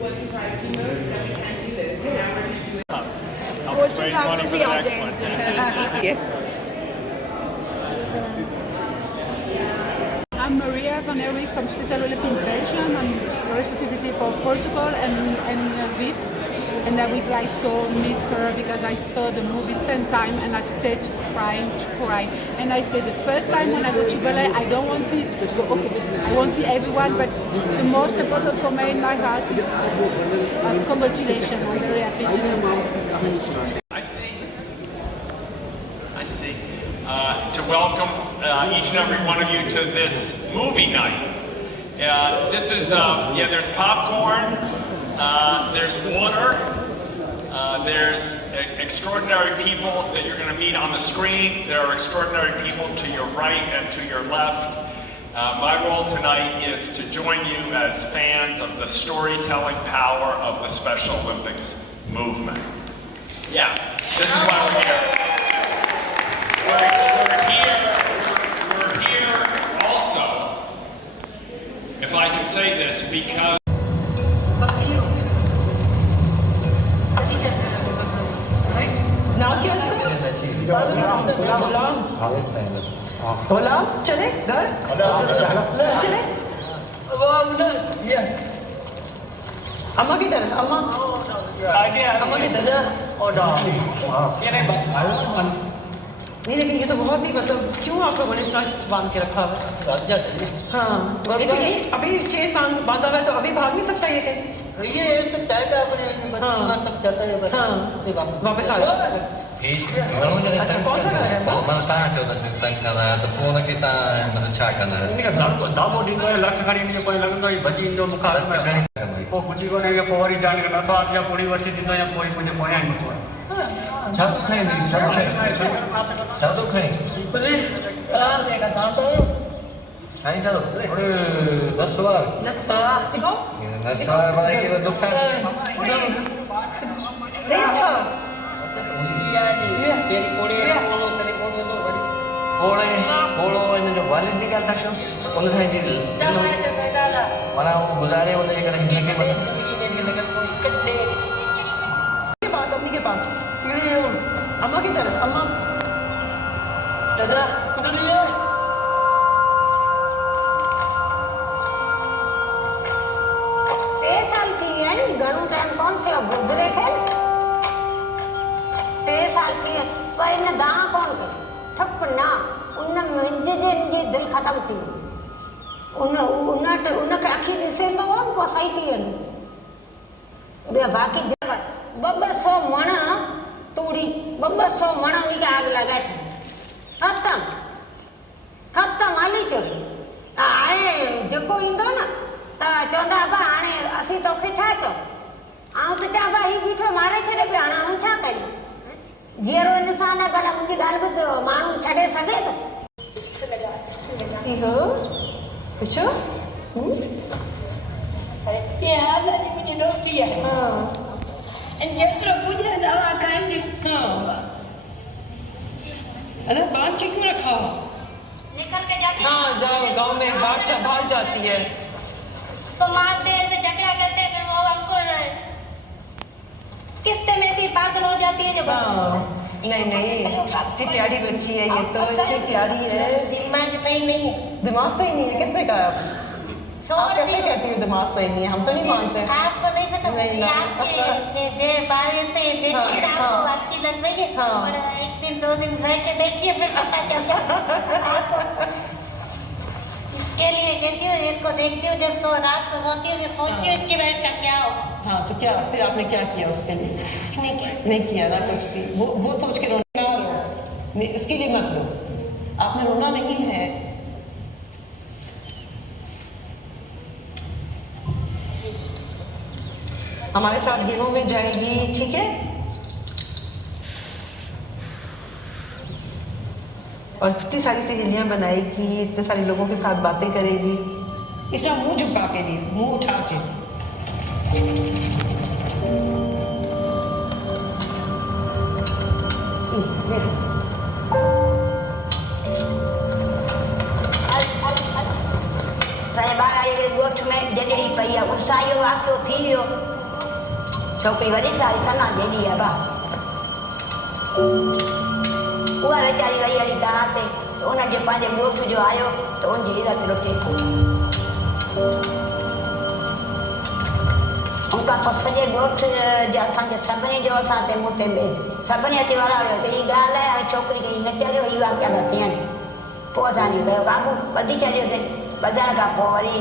what surprised you most that we can't do this? And now we're going to do it. Which is actually our James. I'm Maria van Erwijk from Special Olympic Belgium. I'm responsibility for Portugal and VIP. And I saw meet her because I saw the movie 10 times and I stayed to cry. And I said the first time when I go to ballet, I don't want to see, okay, I won't see everyone, but the most important for me in my heart is congratulations. I'm very happy to do this. I see. To welcome each and every one of you to this movie night. This is, there's popcorn, there's water, there's extraordinary people that you're going to meet on the screen. There are extraordinary people to your right and to your left. My role tonight is to join you as fans of the storytelling power of the Special Olympics movement. Yeah, this is why we're here. We're here also, if I can say this, because now क्या बोला चले घर चले अम्मा किधर अम्मा किधर नहीं लेकिन ये तो बहुत ही मतलब क्यों आप लोगों ने स्टार्ट बांध के रखा है हाँ लेकिन नहीं अभी चेन बांधा हुआ है तो अभी भाग नहीं सकता ये कहीं ये तक जाएगा अपने तक जाता है वापस आ जाता अच्छा कौन सा गाना है mana tahan coba tentang cara tepung kita menecahkan ini kan damo di dalam laksana ini apa yang lakukan bagi Indo muka oh kunci kau ni apa hari jalan kan atau apa poli versi di dalam poli punya poin yang betul satu kali मुझे देखा था तो Hai tahu, udah naswar lagi nuksan. Iya nih, dari polo ini जो वालिद का था क्यों? कौन सा है जी? mana गुजारे वाले ये करेंगे कि के पास अपनी के पास अम्मा की तरफ अम्मा दादा उधर ही है साल थी है नी घणो टाइम कोन थियो गुजरे खे 3 साल थी पर इन दा कोन करे ठप ना उन मुंहिंजे जी दिल खत्म थी उन खे अखी ॾिसेंदो हो पोइ सही थी वेंदो बाक़ी 200 मण तूड़ी 200 मण उनखे आग लॻाए छॾी ख़तम हली चली हाणे जेको ईंदो न त चवंदा बा हाणे असीं तोखे छा चओ आउं त चवां बा हीउ बीठो मारे छॾे पियो हाणे आउं छा कयां जीअरो इंसान आहे भला मुंहिंजी ॻाल्हि ॿुधो माण्हू छॾे सघे थो इहो पुछो ये हाल है मुझे नौकरी है हाँ जेतिरो पुॼे दवा खाईंदी खाओ अरे बात की क्यों रखा हो निकल के जाती हाँ जाओ गांव में बादशाह भाग जाती है तो मारते हैं फिर झगड़ा करते हैं फिर वो हमको किस्ते में ऐसी पागल हो जाती है जो बस नहीं इतनी प्यारी बच्ची है ये तो इतनी प्यारी है दिमाग सही नहीं है दिमाग सही नहीं है किसने कहा आप कैसे कहती हो दिमाग सही नहीं है हम तो नहीं मानते आपको नहीं पता आपके बारे से बेटी आपको अच्छी लग रही है और एक दिन 2 दिन रह के देखिए फिर पता चलता इसके लिए कहती हूँ इसको देखती हूँ जब रात को सोती हूँ सोचती हूँ इसके बैठ का क्या हो हाँ तो क्या फिर आपने क्या किया उसके लिए नहीं किया ना कुछ भी वो सोच के रोना रो इसके लिए मत रो आपने रोना नहीं है हमारे साथ गेमों में जाएगी ठीक है और इतनी सारी सहेलियां बनाएगी इतने सारे लोगों के साथ बातें करेगी इसलिए मुंह झुका के नहीं मुंह उठा के गोठ में जजड़ी पई है उस मूंसां इहो वाक़ियो थी वियो छोकिरी वॾी सारी सना जेॾी आहे बा उहा वीचारी वई हली दहा ते त उन जो पंहिंजे ॻोठ जो आयो त उनजी इज़त लुटे उनखां पोइ सॼे ॻोठ जा असांजे सभिनी जो असां ते मूं ते सभिनी अची वराड़ियो त हीअ ॻाल्हि आहे छोकिरी खे न चलियो ई वाक़िया न थियनि पोइ असांजी कयो काबू ॿधी छॾियोसीं ॿधण खां पोइ वरी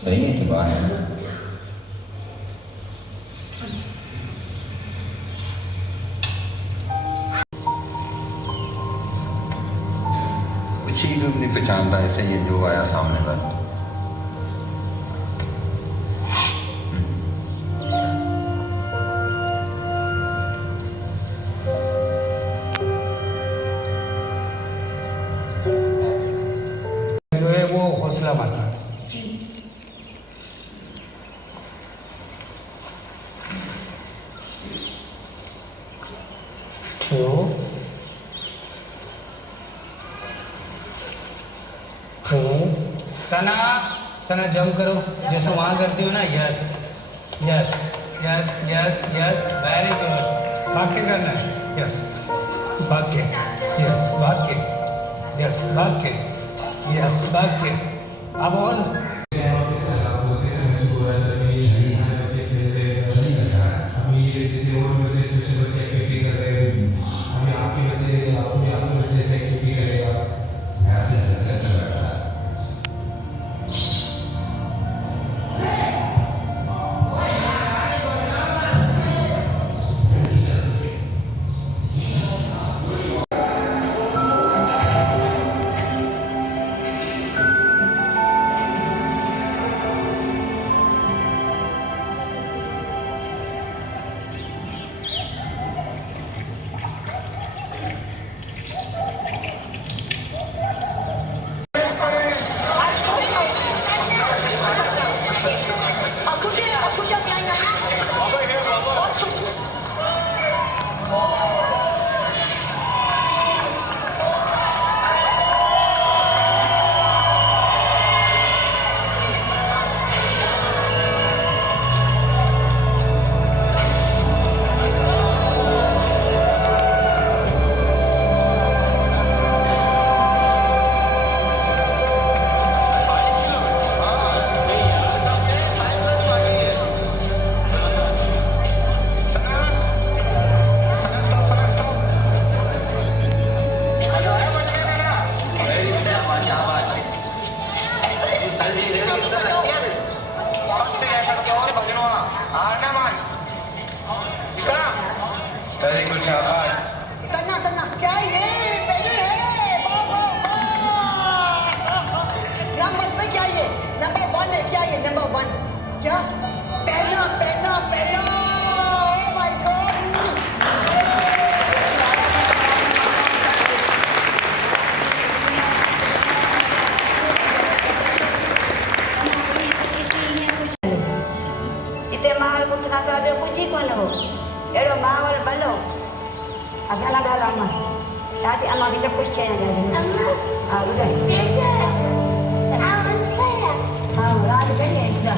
सही है कि बात है कुछ ही नहीं पहचानता ऐसे ये जो आया सामने पर जो है वो हौसला बढ़ता है सना सना जंप करो जैसे वहाँ करती हो ना yes yes yes yes yes very good भाग के करना है यस भाग के यस भाग के यस भाग के यस भाग के अब और सन्ना सन्ना क्या ये पहले है नंबर पे क्या ये नंबर 1 है क्या ये नंबर 1 क्या पहला पहला पहला ओह माय गॉड इते मार पुटना सा दे कुछ ही कोन हो एड़ो मावल भलो असां ना ॻाल्हि अम्मा दादी अम्मा खे त कुझु चयां अम्मा हा ॿुधाए हा राज कई ॿुधा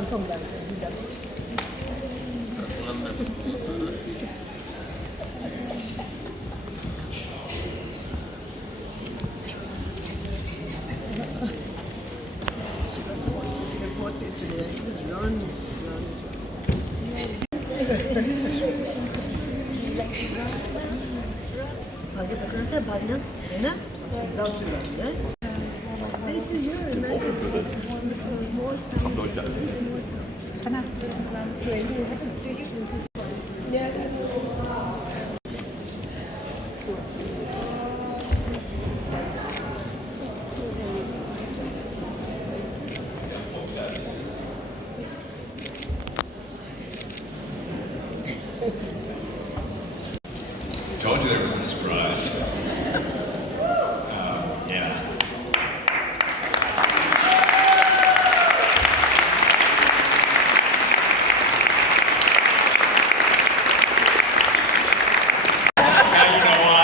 Confirm that. He does. भाग्य पसंद था भागना है ना गाँव चुना है this is your imagine small town Told you there was a surprise. Yeah. Now you know why.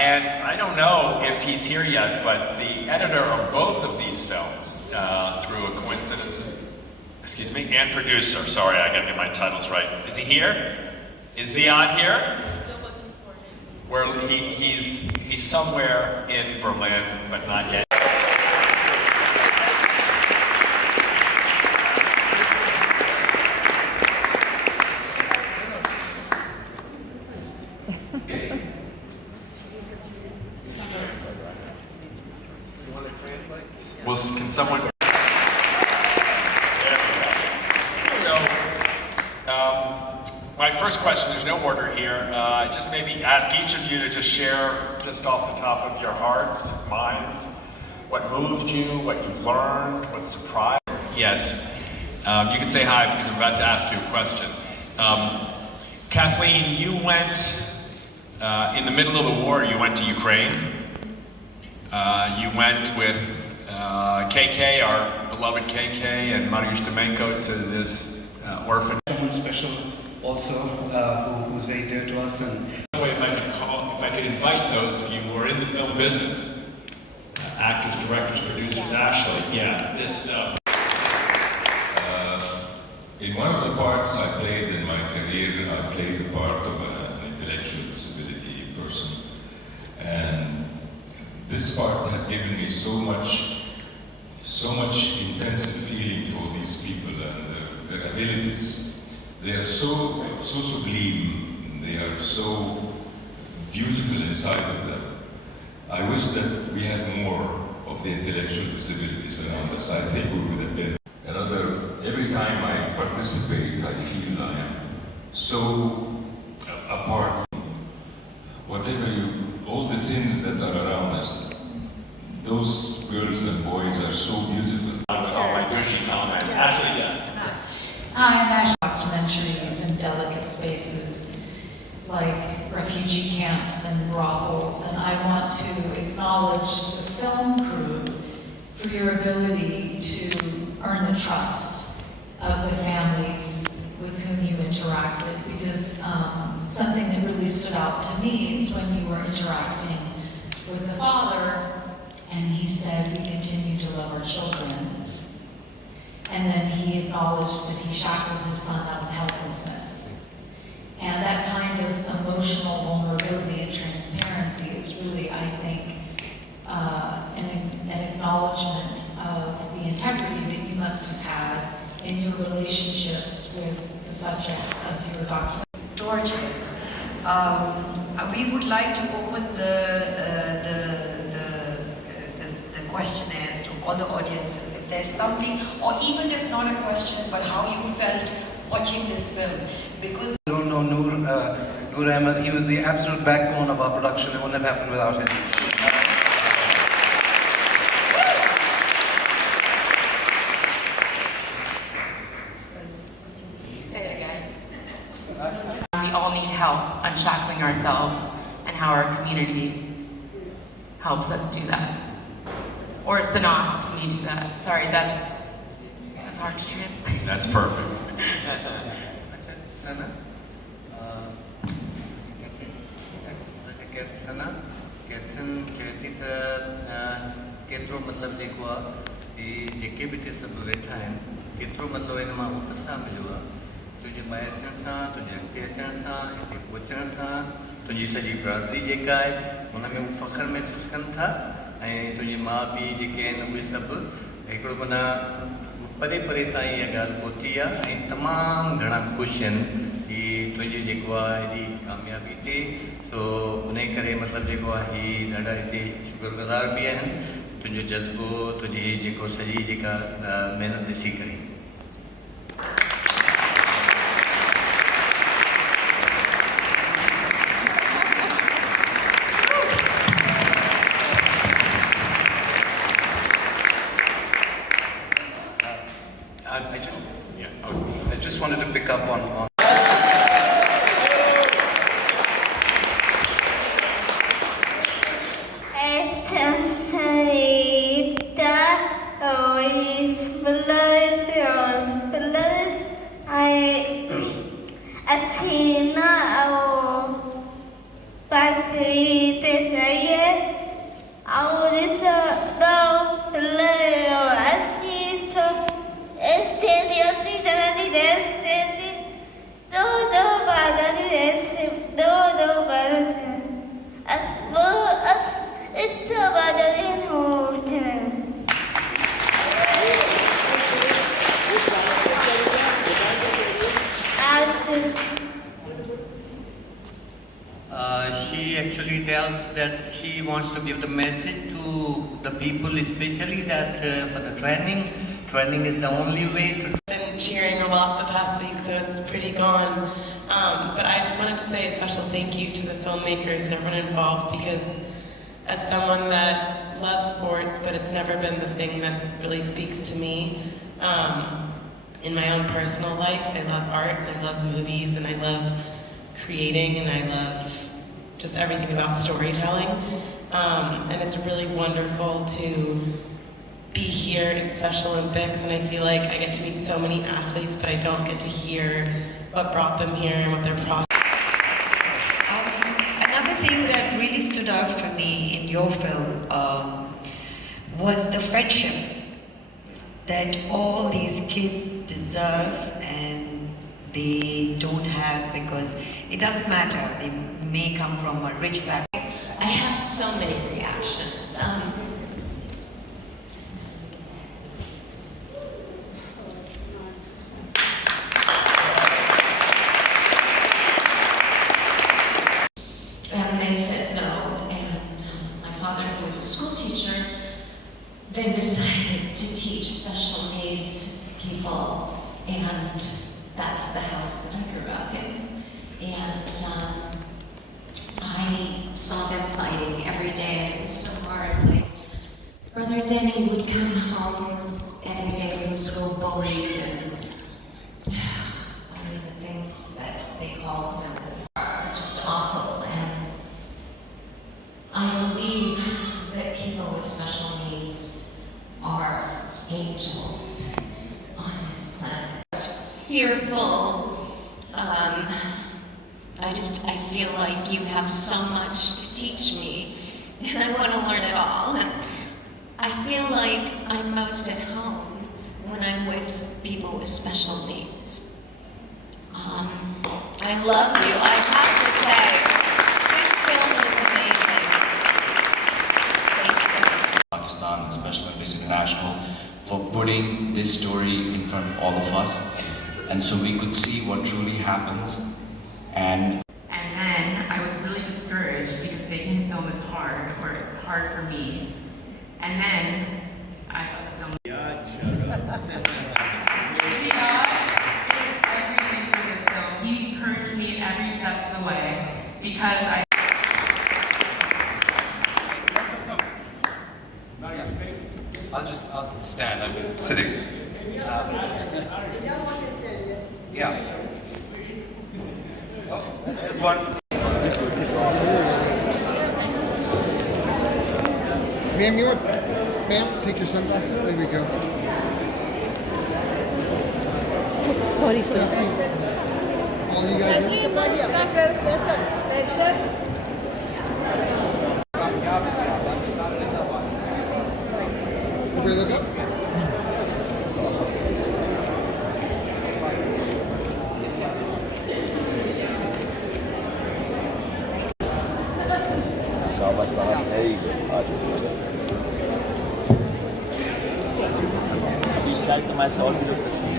And I don't know if he's here yet, but the editor of both of these films, through a coincidence, excuse me, and producer, sorry, I gotta get my titles right. Is he here? Is Zion here? Still looking for him. Where he's somewhere in Berlin, but not yet. Well, can someone? So, my first question, there's no order here. Just maybe ask each of you to just share, just off the top of your hearts, minds, what moved you, what you've learned, what surprised. Yes, you can say hi because I'm about to ask you a question. Kathleen, you went, in the middle of the war, you went to Ukraine. You went with KK, our beloved KK, and Mariusz Domenko to this orphanage. Someone special also who's very dear to us. And if I could invite those of you who are in the film business, actors, directors, producers, Ashley, yeah, this in one of the parts I played in my career, I played the part of an intellectual disability person. And this part has given me so much intensive feeling for these people and their abilities. They are so sublime, they are so beautiful inside of them. I wish that we had more of the intellectual disabilities around us. I think we would have been every time I participate, I feel I am so apart. All the sins that are around us, those girls and boys are so beautiful. All my gushy comments. Ashley, Jen. I imagine documentaries in delicate spaces like refugee camps and brothels, and I want to acknowledge the film crew for your ability to earn the trust of the families with whom you interacted, because something that really stood out to me is when you were interacting with the father, and he said, "We continue to love our children." And then he acknowledged that he shackled his son out of helplessness. And that kind of emotional vulnerability and transparency is really, I think, an acknowledgement of the integrity that you must have had in your relationships with the subjects of your document. Torches. We would like to open the questionnaires to all the audiences. If there's something, or even if not a question, but how you felt watching this film, because I don't know Noor Ahmed. He was the absolute backbone of our production. It wouldn't have happened without him. help unshackling ourselves and how our community helps us do that. Or Sana helps me do that. Sorry, that's hard to translate. That's perfect. Sana Sana caption चए त केतिरो मतिलबु जेको आहे जेके बि हिते सभु वेठा आहिनि केतिरो मतिलबु हिन मां उत्साह मिलियो आहे तुंहिंजे ॿाहिरि अचण सां तुंहिंजे अॻिते अचण सां हिते पहुचण सां तुंहिंजी सॼी बिरादरी जेका आहे हुन में हू फ़ख्रु महसूसु कनि था ऐं तुंहिंजे माउ पीउ जेके आहिनि उहे सभु हिकिड़ो माना परे परे ताईं इहा ॻाल्हि पहुती आहे ऐं तमामु घणा ख़ुशि आहिनि की तुंहिंजी जेको आहे हेॾी कामयाबी ते सो उन करे मतिलबु जेको आहे हीअ ॾाढा हिते शुक्रगुज़ार बि आहिनि तुंहिंजो जज़्बो तुंहिंजी जेको सॼी जेका महिनत ॾिसी करे I just wanted to pick up on she actually tells that she wants to give the message to the people, especially that for the training is the only way to. Been cheering a lot the past week, so it's pretty gone. But I just wanted to say a special thank you to the filmmakers and everyone involved, because as someone that loves sports, but it's never been the thing that really speaks to me. In my own personal life, I love art, and I love movies, and I love creating, and I love just everything about storytelling. And it's really wonderful to be here in Special Olympics, and I feel like I get to meet so many athletes, but I don't get to hear what brought them here and what their process. Another thing that really stood out for me in your film was the friendship that all these kids deserve and they don't have, because it doesn't matter, they may come from a rich background. I have so many reactions. And they said no, and my father, who was a school teacher, then decided to teach special needs people, and that's the house that I grew up in. And I saw them fighting every day. It was so hard. My brother Denny would come home every day from school bullied, and one of the things that they called him are just awful. And I believe that people with special needs are angels on this planet. It's fearful. I feel like you have so much to teach me, and I want to learn it all. And I feel like I'm most at home when I'm with people with special needs. I love you. I have to say, this film is amazing. Thank you. Pakistan and Special Olympics International for putting this story in front of all of us, and so we could see what truly happens. And then I was really discouraged because making a film is hard, or hard for me. And then I saw the film. Everything for this film. He encouraged me every step of the way, because I'll stand. I've been sitting. Yeah. Oh, Here's one. Ma'am, take your sunglasses. There we go. Sorry. All you guys in? Everybody look up. अभी शायद तुम्हारे 100 minute तस्वीर